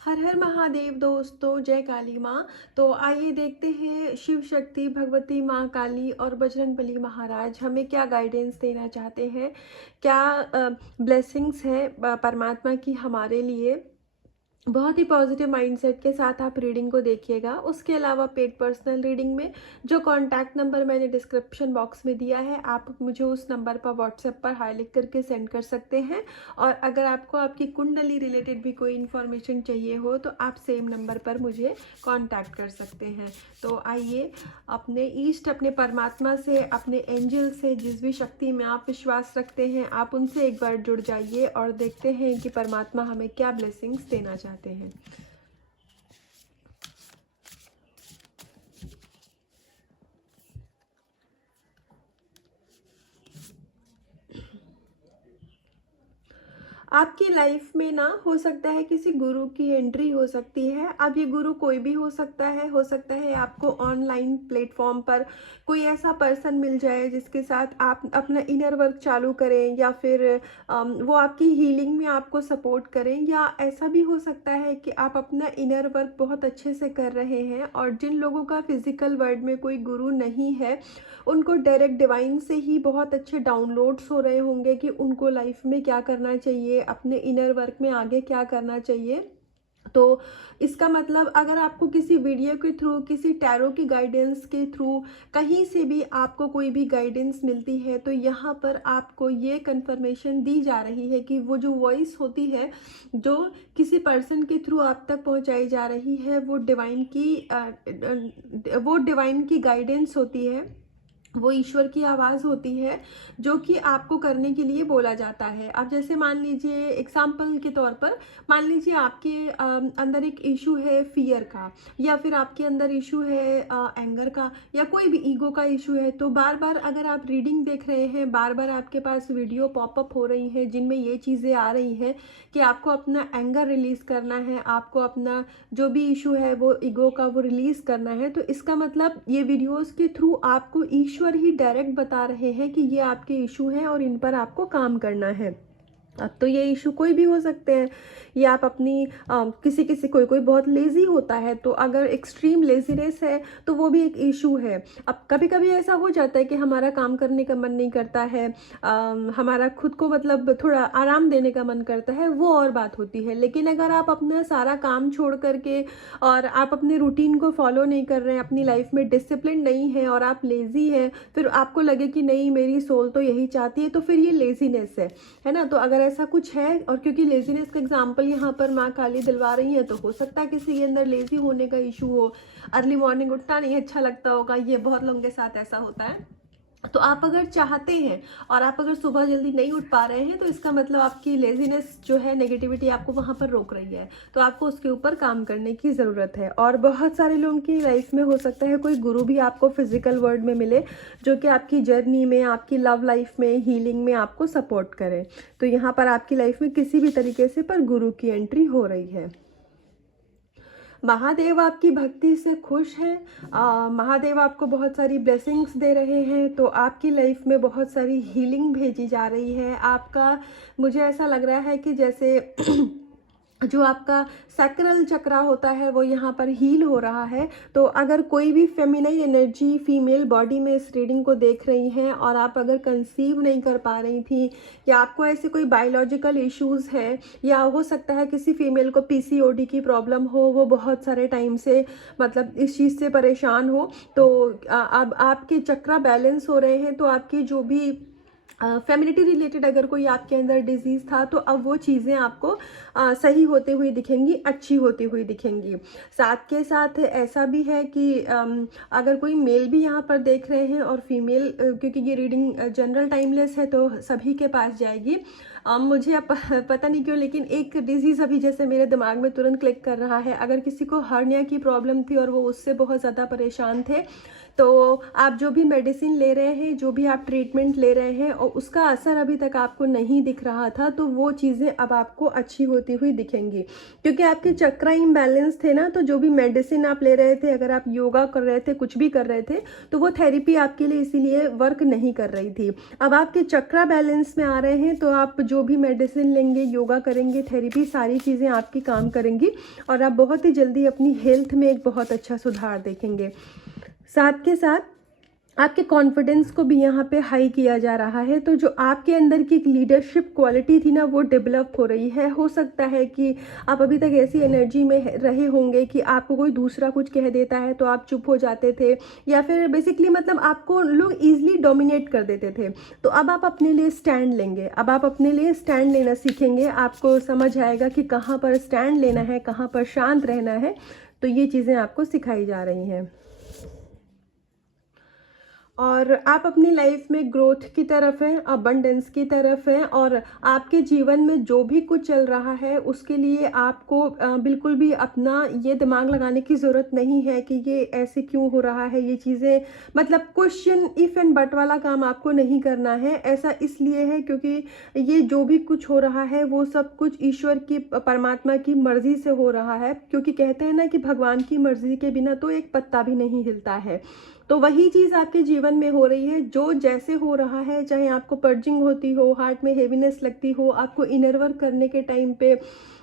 हर हर महादेव दोस्तों, जय काली माँ। तो आइए देखते हैं शिव शक्ति भगवती माँ काली और बजरंगबली महाराज हमें क्या गाइडेंस देना चाहते हैं, क्या ब्लेसिंग्स है परमात्मा की हमारे लिए। बहुत ही पॉजिटिव माइंडसेट के साथ आप रीडिंग को देखिएगा। उसके अलावा पेड पर्सनल रीडिंग में जो कॉन्टैक्ट नंबर मैंने डिस्क्रिप्शन बॉक्स में दिया है, आप मुझे उस नंबर पर व्हाट्सएप पर हाई लिख करके सेंड कर सकते हैं। और अगर आपको आपकी कुंडली रिलेटेड भी कोई इन्फॉर्मेशन चाहिए हो तो आप सेम नंबर पर मुझे कॉन्टैक्ट कर सकते हैं। तो आइए अपने ईष्ट, अपने परमात्मा से, अपने एंजल से, जिस भी शक्ति में आप विश्वास रखते हैं, आप उनसे एक बार जुड़ जाइए और देखते हैं कि परमात्मा हमें क्या ब्लेसिंग्स देना चाहते हैं। आपकी लाइफ में ना हो सकता है किसी गुरु की एंट्री हो सकती है। अब ये गुरु कोई भी हो सकता है आपको ऑनलाइन प्लेटफॉर्म पर कोई ऐसा पर्सन मिल जाए जिसके साथ आप अपना इनर वर्क चालू करें, या फिर वो आपकी हीलिंग में आपको सपोर्ट करें। या ऐसा भी हो सकता है कि आप अपना इनर वर्क बहुत अच्छे से कर रहे हैं और जिन लोगों का फिजिकल वर्ल्ड में कोई गुरु नहीं है, उनको डायरेक्ट डिवाइन से ही बहुत अच्छे डाउनलोड्स हो रहे होंगे कि उनको लाइफ में क्या करना चाहिए, अपने इनर वर्क में आगे क्या करना चाहिए। तो इसका मतलब अगर आपको किसी वीडियो के थ्रू, किसी टैरो की गाइडेंस के थ्रू, कहीं से भी आपको कोई भी गाइडेंस मिलती है, तो यहाँ पर आपको ये कंफर्मेशन दी जा रही है कि वो जो वॉइस होती है जो किसी पर्सन के थ्रू आप तक पहुँचाई जा रही है, वो डिवाइन की गाइडेंस होती है, वो ईश्वर की आवाज़ होती है जो कि आपको करने के लिए बोला जाता है। अब जैसे मान लीजिए एग्जाम्पल के तौर पर, मान लीजिए आपके अंदर एक इशू है फियर का, या फिर आपके अंदर इशू है एंगर का, या कोई भी ईगो का इशू है। तो बार बार अगर आप रीडिंग देख रहे हैं, बार बार आपके पास वीडियो पॉपअप हो रही हैं जिनमें ये चीज़ें आ रही हैं कि आपको अपना एंगर रिलीज़ करना है, आपको अपना जो भी इशू है वो ईगो का वो रिलीज़ करना है, तो इसका मतलब ये वीडियोस के थ्रू आपको ईश्वर ही डायरेक्ट बता रहे हैं कि ये आपके इशू हैं और इन पर आपको काम करना है। अब तो ये इशू कोई भी हो सकते हैं, ये आप अपनी किसी कोई बहुत लेज़ी होता है, तो अगर एक्सट्रीम लेज़ीनेस है तो वो भी एक इशू है। अब कभी कभी ऐसा हो जाता है कि हमारा काम करने का मन नहीं करता है, हमारा खुद को मतलब थोड़ा आराम देने का मन करता है, वो और बात होती है। लेकिन अगर आप अपना सारा काम छोड़ करके और आप अपने रूटीन को फॉलो नहीं कर रहे हैं, अपनी लाइफ में डिसिप्लिन नहीं है और आप लेज़ी हैं, फिर आपको लगे कि नहीं मेरी सोल तो यही चाहती है, तो फिर ये लेज़ीनेस है ना। तो अगर ऐसा कुछ है, और क्योंकि लेजीनेस का एग्जांपल यहाँ पर माँ काली दिलवा रही है, तो हो सकता है किसी के अंदर लेजी होने का इशू हो, अर्ली मॉर्निंग उठना नहीं अच्छा लगता होगा, ये बहुत लोगों के साथ ऐसा होता है। तो आप अगर चाहते हैं और आप अगर सुबह जल्दी नहीं उठ पा रहे हैं, तो इसका मतलब आपकी लेजीनेस जो है, नेगेटिविटी आपको वहाँ पर रोक रही है, तो आपको उसके ऊपर काम करने की ज़रूरत है। और बहुत सारे लोगों की लाइफ में हो सकता है कोई गुरु भी आपको फिजिकल वर्ल्ड में मिले जो कि आपकी जर्नी में, आपकी लव लाइफ में, हीलिंग में आपको सपोर्ट करे। तो यहाँ पर आपकी लाइफ में किसी भी तरीके से पर गुरु की एंट्री हो रही है। महादेव आपकी भक्ति से खुश हैं। महादेव आपको बहुत सारी ब्लेसिंग्स दे रहे हैं, तो आपकी लाइफ में बहुत सारी हीलिंग भेजी जा रही है। आपका, मुझे ऐसा लग रहा है कि जैसे जो आपका सैक्रल चक्रा होता है वो यहाँ पर हील हो रहा है। तो अगर कोई भी फेमिनाइन एनर्जी फीमेल बॉडी में इस रीडिंग को देख रही हैं और आप अगर कंसीव नहीं कर पा रही थी, या आपको ऐसे कोई बायोलॉजिकल इश्यूज है, या हो सकता है किसी फीमेल को पीसीओडी की प्रॉब्लम हो, वो बहुत सारे टाइम से मतलब इस चीज़ से परेशान हो, तो अब आपके चक्रा बैलेंस हो रहे हैं, तो आपकी जो भी फेमिनिटी रिलेटेड अगर कोई आपके अंदर डिजीज़ था, तो अब वो चीज़ें आपको सही होते हुए दिखेंगी, अच्छी होती हुई दिखेंगी। साथ के साथ ऐसा भी है कि अगर कोई मेल भी यहाँ पर देख रहे हैं और फीमेल, क्योंकि ये रीडिंग जनरल टाइमलेस है तो सभी के पास जाएगी। मुझे अब पता नहीं क्यों, लेकिन एक डिजीज़ अभी जैसे मेरे दिमाग में तुरंत क्लिक कर रहा है। अगर किसी को हर्निया की प्रॉब्लम थी और वो उससे बहुत ज़्यादा परेशान थे, तो आप जो भी मेडिसिन ले रहे हैं, जो भी आप ट्रीटमेंट ले रहे हैं और उसका असर अभी तक आपको नहीं दिख रहा था, तो वो चीज़ें अब आपको अच्छी होती हुई दिखेंगी, क्योंकि आपके चक्रा इम्बैलेंस थे ना। तो जो भी मेडिसिन आप ले रहे थे, अगर आप योगा कर रहे थे, कुछ भी कर रहे थे, तो वो थेरेपी आपके लिए इसीलिए वर्क नहीं कर रही थी। अब आपके चक्रा बैलेंस में आ रहे हैं, तो आप जो भी मेडिसिन लेंगे, योगा करेंगे, थेरेपी, सारी चीज़ें आपकी काम करेंगी और आप बहुत ही जल्दी अपनी हेल्थ में एक बहुत अच्छा सुधार देखेंगे। साथ के साथ आपके कॉन्फिडेंस को भी यहाँ पे हाई किया जा रहा है। तो जो आपके अंदर की एक लीडरशिप क्वालिटी थी ना, वो डेवलप हो रही है। हो सकता है कि आप अभी तक ऐसी एनर्जी में रहे होंगे कि आपको कोई दूसरा कुछ कह देता है तो आप चुप हो जाते थे, या फिर बेसिकली मतलब आपको लोग ईजिली डोमिनेट कर देते थे। तो अब आप अपने लिए स्टैंड लेंगे, अब आप अपने लिए स्टैंड लेना सीखेंगे। आपको समझ आएगा कि कहाँ पर स्टैंड लेना है, कहाँ पर शांत रहना है। तो ये चीज़ें आपको सिखाई जा रही हैं और आप अपनी लाइफ में ग्रोथ की तरफ हैं, अबंडेंस की तरफ हैं, और आपके जीवन में जो भी कुछ चल रहा है उसके लिए आपको बिल्कुल भी अपना ये दिमाग लगाने की ज़रूरत नहीं है कि ये ऐसे क्यों हो रहा है। ये चीज़ें मतलब क्वेश्चन इफ़ एंड बट वाला काम आपको नहीं करना है। ऐसा इसलिए है क्योंकि ये जो भी कुछ हो रहा है वो सब कुछ ईश्वर की, परमात्मा की मर्ज़ी से हो रहा है। क्योंकि कहते हैं ना कि भगवान की मर्ज़ी के बिना तो एक पत्ता भी नहीं हिलता है। तो वही चीज़ आपके जीवन में हो रही है। जो जैसे हो रहा है, चाहे आपको पर्जिंग होती हो, हार्ट में हेवीनेस लगती हो, आपको इनर वर्क करने के टाइम पे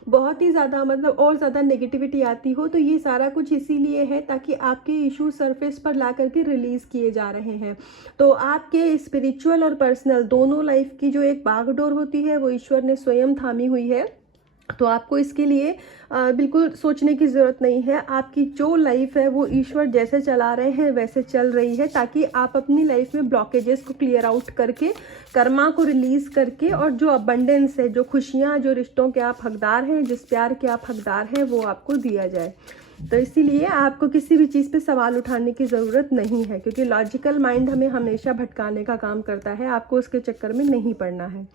बहुत ही ज़्यादा मतलब और ज़्यादा नेगेटिविटी आती हो, तो ये सारा कुछ इसीलिए है ताकि आपके इशू सरफेस पर ला करके रिलीज़ किए जा रहे हैं। तो आपके स्पिरिचुअल और पर्सनल दोनों लाइफ की जो एक बागडोर होती है वो ईश्वर ने स्वयं थामी हुई है। तो आपको इसके लिए बिल्कुल सोचने की ज़रूरत नहीं है। आपकी जो लाइफ है वो ईश्वर जैसे चला रहे हैं वैसे चल रही है, ताकि आप अपनी लाइफ में ब्लॉकेजेस को क्लियर आउट करके, कर्मा को रिलीज़ करके, और जो अबंडेंस है, जो खुशियाँ, जो रिश्तों के आप हकदार हैं, जिस प्यार के आप हकदार हैं, वो आपको दिया जाए। तो इसीलिए आपको किसी भी चीज़ पे सवाल उठाने की ज़रूरत नहीं है, क्योंकि लॉजिकल माइंड हमें हमेशा भटकाने का काम करता है। आपको उसके चक्कर में नहीं पड़ना है।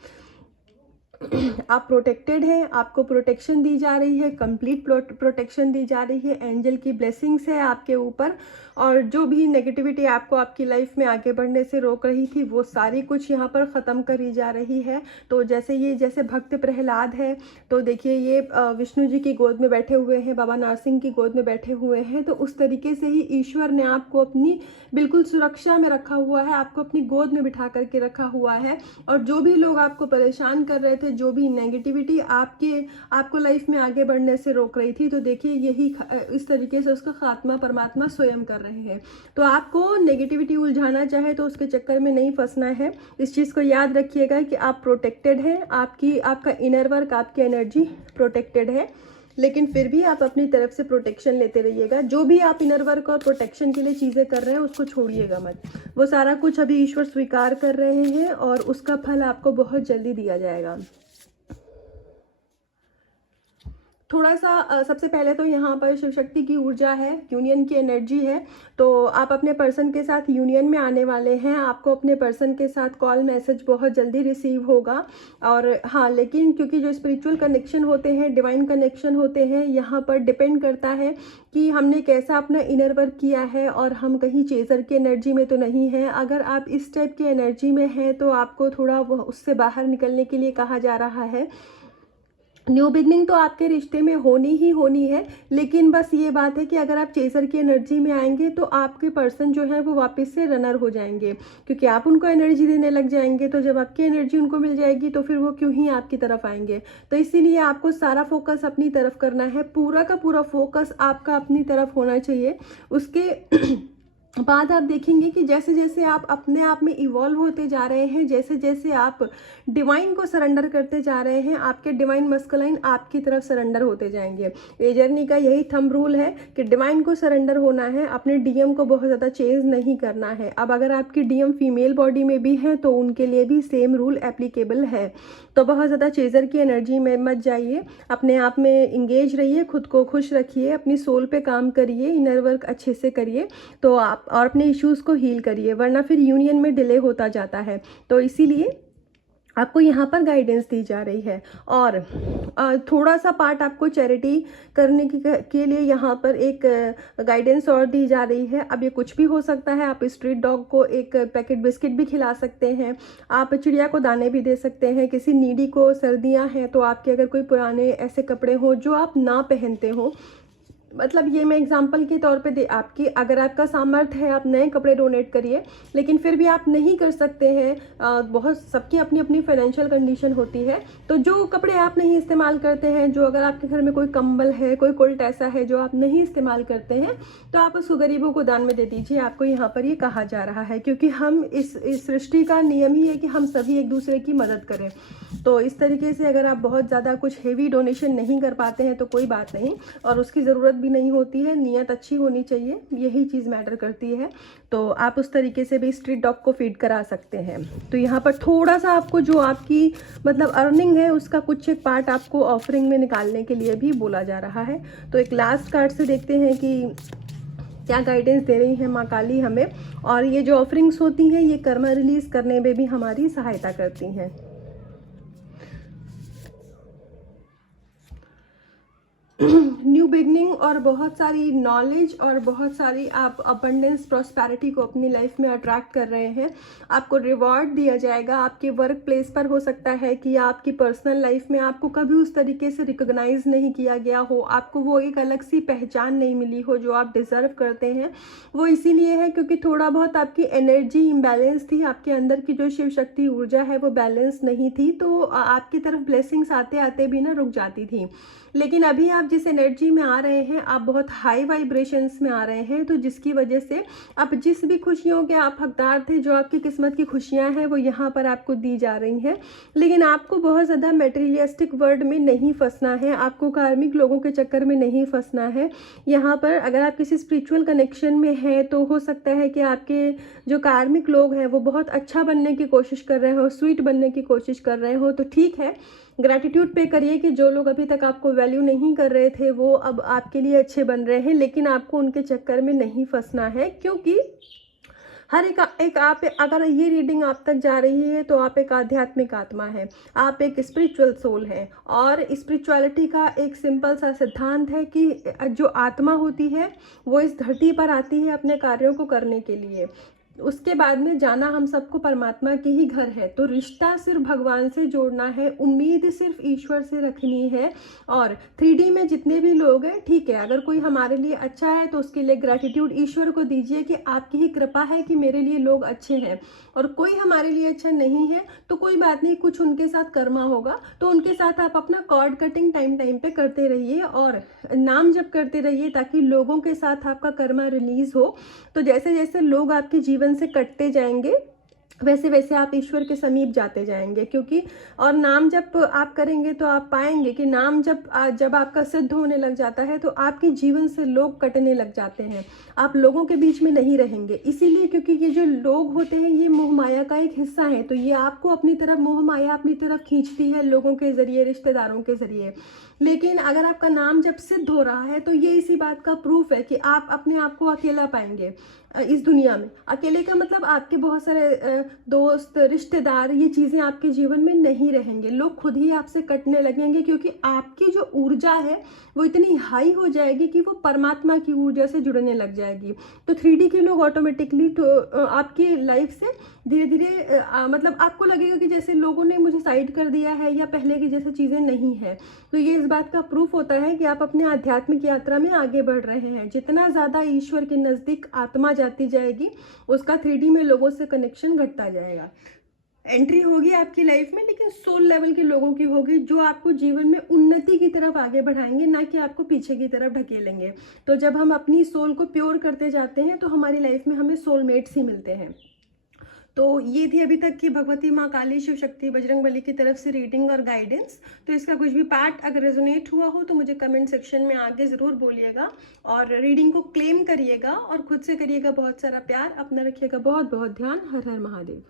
आप प्रोटेक्टेड हैं, आपको प्रोटेक्शन दी जा रही है, कंप्लीट प्रोटेक्शन दी जा रही है। एंजल की ब्लेसिंग्स है आपके ऊपर, और जो भी नेगेटिविटी आपको आपकी लाइफ में आगे बढ़ने से रोक रही थी वो सारी कुछ यहाँ पर ख़त्म करी जा रही है। तो जैसे भक्त प्रहलाद है, तो देखिए ये विष्णु जी की गोद में बैठे हुए हैं, बाबा नरसिंह की गोद में बैठे हुए हैं। तो उस तरीके से ही ईश्वर ने आपको अपनी बिल्कुल सुरक्षा में रखा हुआ है, आपको अपनी गोद में बिठा करके रखा हुआ है। और जो भी लोग आपको परेशान कर रहे थे, जो भी नेगेटिविटी आपको लाइफ में आगे बढ़ने से रोक रही थी, तो देखिए यही इस तरीके से उसका खात्मा परमात्मा स्वयं कर रहे हैं। तो आपको नेगेटिविटी उलझाना चाहे तो उसके चक्कर में नहीं फंसना है। इस चीज़ को याद रखिएगा कि आप प्रोटेक्टेड हैं, आपका इनर वर्क, आपकी एनर्जी प्रोटेक्टेड है। लेकिन फिर भी आप अपनी तरफ से प्रोटेक्शन लेते रहिएगा। जो भी आप इनर वर्क और प्रोटेक्शन के लिए चीज़ें कर रहे हैं उसको छोड़िएगा मत। वो सारा कुछ अभी ईश्वर स्वीकार कर रहे हैं और उसका फल आपको बहुत जल्दी दिया जाएगा। थोड़ा सा सबसे पहले तो यहाँ पर शिव शक्ति की ऊर्जा है, यूनियन की एनर्जी है। तो आप अपने पर्सन के साथ यूनियन में आने वाले हैं। आपको अपने पर्सन के साथ कॉल मैसेज बहुत जल्दी रिसीव होगा। और हाँ, लेकिन क्योंकि जो स्पिरिचुअल कनेक्शन होते हैं, डिवाइन कनेक्शन होते हैं, यहाँ पर डिपेंड करता है कि हमने कैसा अपना इनर वर्क किया है और हम कहीं चेजर की एनर्जी में तो नहीं है। अगर आप इस टाइप की एनर्जी में हैं तो आपको थोड़ा उससे बाहर निकलने के लिए कहा जा रहा है। न्यू बिगनिंग तो आपके रिश्ते में होनी ही होनी है, लेकिन बस ये बात है कि अगर आप चेजर की एनर्जी में आएंगे तो आपके पर्सन जो है वो वापस से रनर हो जाएंगे, क्योंकि आप उनको एनर्जी देने लग जाएंगे। तो जब आपकी एनर्जी उनको मिल जाएगी तो फिर वो क्यों ही आपकी तरफ आएंगे। तो इसीलिए आपको सारा फोकस अपनी तरफ करना है, पूरा का पूरा फोकस आपका अपनी तरफ होना चाहिए। उसके बाद आप देखेंगे कि जैसे जैसे आप अपने आप में इवॉल्व होते जा रहे हैं, जैसे जैसे आप डिवाइन को सरेंडर करते जा रहे हैं, आपके डिवाइन मस्कुलाइन आपकी तरफ सरेंडर होते जाएंगे। ये जर्नी का यही थंब रूल है कि डिवाइन को सरेंडर होना है, अपने डीएम को बहुत ज़्यादा चेंज नहीं करना है। अब अगर आपकी डीएम फीमेल बॉडी में भी है तो उनके लिए भी सेम रूल एप्लीकेबल है। तो बहुत ज़्यादा चेजर की एनर्जी में मत जाइए, अपने आप में इंगेज रहिए, खुद को खुश रखिए, अपनी सोल पे काम करिए, इनर वर्क अच्छे से करिए तो आप और अपने इश्यूज़ को हील करिए, वरना फिर यूनियन में डिले होता जाता है। तो इसीलिए आपको यहाँ पर गाइडेंस दी जा रही है। और थोड़ा सा पार्ट आपको चैरिटी करने के लिए यहाँ पर एक गाइडेंस और दी जा रही है। अब ये कुछ भी हो सकता है, आप स्ट्रीट डॉग को एक पैकेट बिस्किट भी खिला सकते हैं, आप चिड़िया को दाने भी दे सकते हैं, किसी नीडी को सर्दियाँ हैं तो आपके अगर कोई पुराने ऐसे कपड़े हों जो आप ना पहनते हो, मतलब ये मैं एग्जांपल के तौर पे दे आपकी, अगर आपका सामर्थ्य है आप नए कपड़े डोनेट करिए, लेकिन फिर भी आप नहीं कर सकते हैं, बहुत सबकी अपनी अपनी फाइनेंशियल कंडीशन होती है, तो जो कपड़े आप नहीं इस्तेमाल करते हैं, जो अगर आपके घर में कोई कंबल है, कोई कोल्ट ऐसा है जो आप नहीं इस्तेमाल करते हैं, तो आप उसको गरीबों को दान में दे दीजिए। आपको यहाँ पर ये कहा जा रहा है, क्योंकि हम इस सृष्टि का नियम ही है कि हम सभी एक दूसरे की मदद करें। तो इस तरीके से अगर आप बहुत ज़्यादा कुछ हेवी डोनेशन नहीं कर पाते हैं तो कोई बात नहीं, और उसकी ज़रूरत भी नहीं होती है, नियत अच्छी होनी चाहिए, यही चीज़ मैटर करती है। तो आप उस तरीके से भी स्ट्रीट डॉग को फीड करा सकते हैं। तो यहाँ पर थोड़ा सा आपको जो आपकी मतलब अर्निंग है उसका कुछ एक पार्ट आपको ऑफरिंग में निकालने के लिए भी बोला जा रहा है। तो एक लास्ट कार्ड से देखते हैं कि क्या गाइडेंस दे रही है माँ काली हमें। और ये जो ऑफरिंग्स होती हैं ये कर्मा रिलीज करने में भी हमारी सहायता करती हैं। न्यू बिगनिंग और बहुत सारी नॉलेज और बहुत सारी आप अबंडेंस प्रॉस्पेरिटी को अपनी लाइफ में अट्रैक्ट कर रहे हैं। आपको रिवॉर्ड दिया जाएगा आपके वर्क प्लेस पर, हो सकता है कि आपकी पर्सनल लाइफ में आपको कभी उस तरीके से रिकॉग्नाइज नहीं किया गया हो, आपको वो एक अलग सी पहचान नहीं मिली हो जो आप डिजर्व करते हैं। वो इसीलिए है क्योंकि थोड़ा बहुत आपकी एनर्जी इम्बैलेंस थी, आपके अंदर की जो शिव शक्ति ऊर्जा है वो बैलेंस नहीं थी, तो आपकी तरफ ब्लेसिंग्स आते आते भी ना रुक जाती थी। लेकिन अभी आप जिस एनर्जी में आ रहे हैं, आप बहुत हाई वाइब्रेशंस में आ रहे हैं, तो जिसकी वजह से आप जिस भी खुशियों के आप हकदार थे, जो आपकी किस्मत की खुशियां हैं वो यहाँ पर आपको दी जा रही हैं। लेकिन आपको बहुत ज़्यादा मेटेरियलिस्टिक वर्ल्ड में नहीं फंसना है, आपको कार्मिक लोगों के चक्कर में नहीं फंसना है। यहाँ पर अगर आप किसी स्पिरिचुअल कनेक्शन में हैं तो हो सकता है कि आपके जो कार्मिक लोग हैं वो बहुत अच्छा बनने की कोशिश कर रहे हो, स्वीट बनने की कोशिश कर रहे हो, तो ठीक है, ग्रैटिट्यूड पे करिए कि जो लोग अभी तक आपको वैल्यू नहीं कर रहे थे वो अब आपके लिए अच्छे बन रहे हैं। लेकिन आपको उनके चक्कर में नहीं फंसना है, क्योंकि हर एक आप, अगर ये रीडिंग आप तक जा रही है तो आप एक आध्यात्मिक आत्मा है, आप एक स्पिरिचुअल सोल हैं। और स्पिरिचुअलिटी का एक सिंपल सा सिद्धांत है कि जो आत्मा होती है वो इस धरती पर आती है अपने कार्यों को करने के लिए, उसके बाद में जाना हम सबको परमात्मा के ही घर है। तो रिश्ता सिर्फ भगवान से जोड़ना है, उम्मीद सिर्फ ईश्वर से रखनी है। और 3D में जितने भी लोग हैं, ठीक है, अगर कोई हमारे लिए अच्छा है तो उसके लिए ग्रैटिट्यूड ईश्वर को दीजिए कि आपकी ही कृपा है कि मेरे लिए लोग अच्छे हैं। और कोई हमारे लिए अच्छा नहीं है तो कोई बात नहीं, कुछ उनके साथ कर्मा होगा, तो उनके साथ आप अपना कॉर्ड कटिंग टाइम टाइम पे करते रहिए और नाम जप करते रहिए, ताकि लोगों के साथ आपका कर्मा रिलीज हो। तो जैसे जैसे लोग आपके जीवन से कटते जाएंगे वैसे वैसे आप ईश्वर के समीप जाते जाएंगे। क्योंकि और नाम जब आप करेंगे तो आप पाएंगे कि नाम जब आपका सिद्ध होने लग जाता है तो आपके जीवन से लोग कटने लग जाते हैं, आप लोगों के बीच में नहीं रहेंगे। इसीलिए क्योंकि ये जो लोग होते हैं ये मोह माया का एक हिस्सा है, तो ये आपको अपनी तरफ, मोह माया अपनी तरफ खींचती है लोगों के जरिए, रिश्तेदारों के जरिए। लेकिन अगर आपका नाम जब सिद्ध हो रहा है तो ये इसी बात का प्रूफ है कि आप अपने आप को अकेला पाएंगे इस दुनिया में। अकेले का मतलब आपके बहुत सारे दोस्त, रिश्तेदार, ये चीज़ें आपके जीवन में नहीं रहेंगे, लोग खुद ही आपसे कटने लगेंगे, क्योंकि आपकी जो ऊर्जा है वो इतनी हाई हो जाएगी कि वो परमात्मा की ऊर्जा से जुड़ने लग जाएगी। तो 3D के लोग ऑटोमेटिकली तो आपकी लाइफ से धीरे धीरे मतलब आपको लगेगा कि जैसे लोगों ने मुझे साइड कर दिया है या पहले की जैसे चीज़ें नहीं है। तो ये इस बात का प्रूफ होता है कि आप अपने आध्यात्मिक यात्रा में आगे बढ़ रहे हैं। जितना ज़्यादा ईश्वर के नज़दीक आत्मा जाती जाएगी उसका 3D में लोगों से कनेक्शन घटता जाएगा। एंट्री होगी आपकी लाइफ में, लेकिन सोल लेवल के लोगों की होगी जो आपको जीवन में उन्नति की तरफ आगे बढ़ाएंगे, ना कि आपको पीछे की तरफ ढकेलेंगे। तो जब हम अपनी सोल को प्योर करते जाते हैं तो हमारी लाइफ में हमें सोलमेट्स ही मिलते हैं। तो ये थी अभी तक की भगवती माँ काली, शिव शक्ति, बजरंगबली की तरफ से रीडिंग और गाइडेंस। तो इसका कुछ भी पार्ट अगर रेजोनेट हुआ हो तो मुझे कमेंट सेक्शन में आगे ज़रूर बोलिएगा, और रीडिंग को क्लेम करिएगा और खुद से करिएगा बहुत सारा प्यार। अपना रखिएगा बहुत बहुत ध्यान। हर हर महादेव।